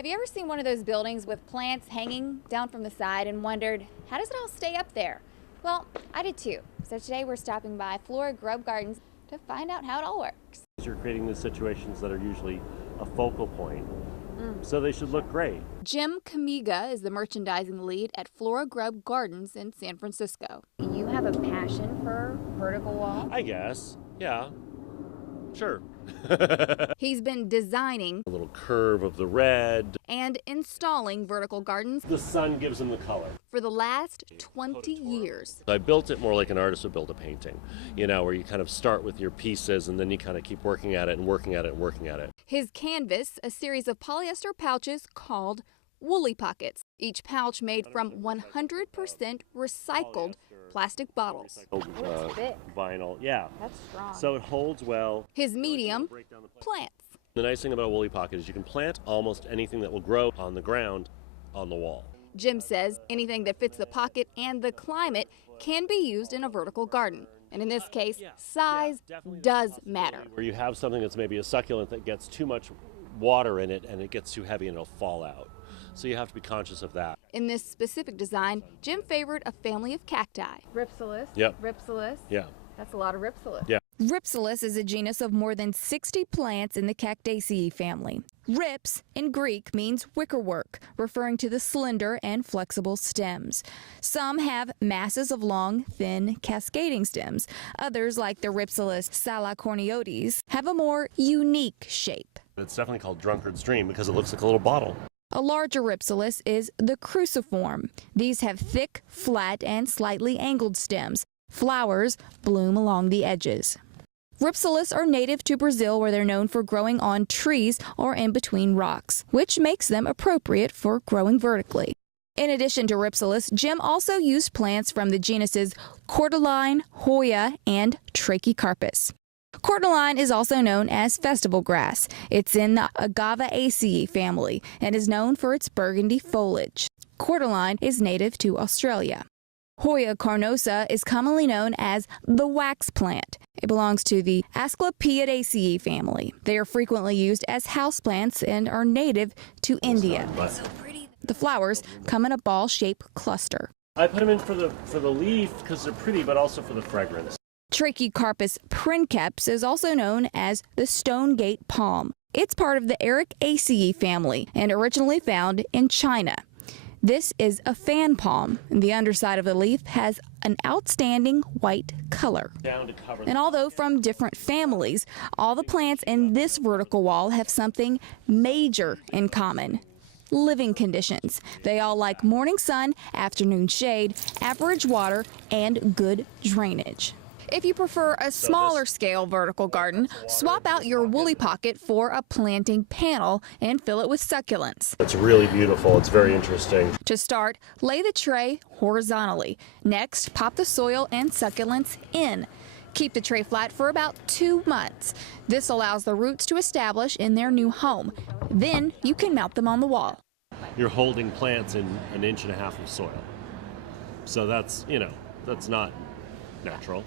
Have you ever seen one of those buildings with plants hanging down from the side and wondered, how does it all stay up there? Well, I did too. So today we're stopping by Flora Grubb Gardens to find out how it all works. You're creating the situations that are usually a focal point, so they should look great. Jim Kamiga is the merchandising lead at Flora Grubb Gardens in San Francisco. You have a passion for vertical walls? I guess, yeah, sure. He's been designing A little curve of the red. and installing vertical gardens The sun gives them the color. for the last 20 years. I built it more like an artist would build a painting, you know, where you kind of start with your pieces and then you kind of keep working at it and working at it and working at it. His canvas, a series of polyester pouches called woolly pockets, each pouch made from 100% recycled plastic bottles. Thick. Vinyl, yeah. That's strong. So it holds well. His medium, plants. The nice thing about a woolly pocket is you can plant almost anything that will grow on the ground on the wall. Jim says anything that fits the pocket and the climate can be used in a vertical garden. And in this case, size does matter. Where you have something that's maybe a succulent that gets too much water in it and it gets too heavy and it'll fall out. So you have to be conscious of that. In this specific design, Jim favored a family of cacti. Ripsalis. Yep. Ripsalis. Yeah. That's a lot of Ripsalis. Yeah. Ripsalis is a genus of more than 60 plants in the Cactaceae family. Rips in Greek means wickerwork, referring to the slender and flexible stems. Some have masses of long, thin, cascading stems. Others, like the Ripsalis salacorniotes, have a more unique shape. It's definitely called drunkard's dream because it looks like a little bottle. A larger Ripsalis is the cruciform. These have thick, flat, and slightly angled stems. Flowers bloom along the edges. Ripsalis are native to Brazil, where they're known for growing on trees or in between rocks, which makes them appropriate for growing vertically. In addition to Ripsalis, Jim also used plants from the genuses Cordyline, Hoya, and Trachycarpus. Cordyline is also known as festival grass. It's in the Agavaceae family and is known for its burgundy foliage. Cordyline is native to Australia. Hoya carnosa is commonly known as the wax plant. It belongs to the Asclepiadaceae family. They are frequently used as houseplants and are native to India. The flowers come in a ball-shaped cluster. I put them in for the leaf because they're pretty, but also for the fragrance. Trachycarpus princeps is also known as the Stonegate palm. It's part of the Ericaceae family and originally found in China. This is a fan palm, and the underside of the leaf has an outstanding white color. And although from different families, all the plants in this vertical wall have something major in common: living conditions. They all like morning sun, afternoon shade, average water, and good drainage. If you prefer a smaller scale vertical garden, swap out your woolly pocket for a planting panel and fill it with succulents. It's really beautiful. It's very interesting. To start, lay the tray horizontally. Next, pop the soil and succulents in. Keep the tray flat for about 2 months. This allows the roots to establish in their new home. Then you can mount them on the wall. You're holding plants in 1.5 inches of soil. So that's, that's not natural.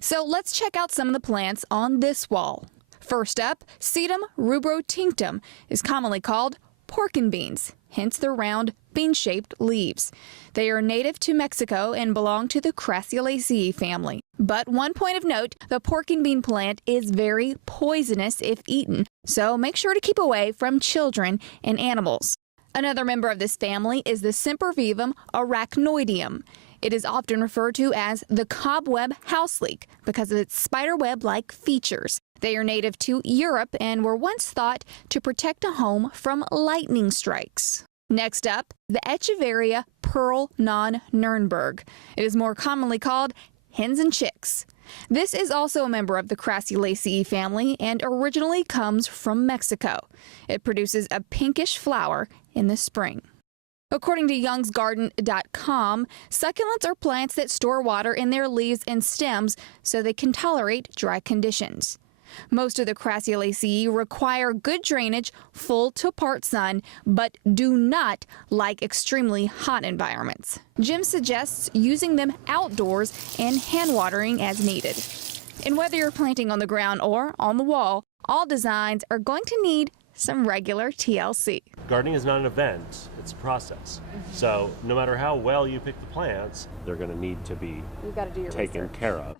So let's check out some of the plants on this wall. First up, Sedum rubrotinctum is commonly called pork and beans, hence their round bean-shaped leaves. They are native to Mexico and belong to the Crassulaceae family. But one point of note, the pork and bean plant is very poisonous if eaten, so make sure to keep away from children and animals. Another member of this family is the Sempervivum arachnoideum. It is often referred to as the cobweb houseleek because of its spiderweb-like features. They are native to Europe and were once thought to protect a home from lightning strikes. Next up, the Echeveria pearl non-Nurnberg. It is more commonly called hens and chicks. This is also a member of the Crassulaceae family and originally comes from Mexico. It produces a pinkish flower in the spring. According to youngsgarden.com, succulents are plants that store water in their leaves and stems so they can tolerate dry conditions. Most of the Crassulaceae require good drainage, full to part sun, but do not like extremely hot environments. Jim suggests using them outdoors and hand watering as needed. And whether you're planting on the ground or on the wall, all designs are going to need some regular TLC. Gardening is not an event, it's a process. So no matter how well you pick the plants, they're going to need to be You've got to do your taken research. care of.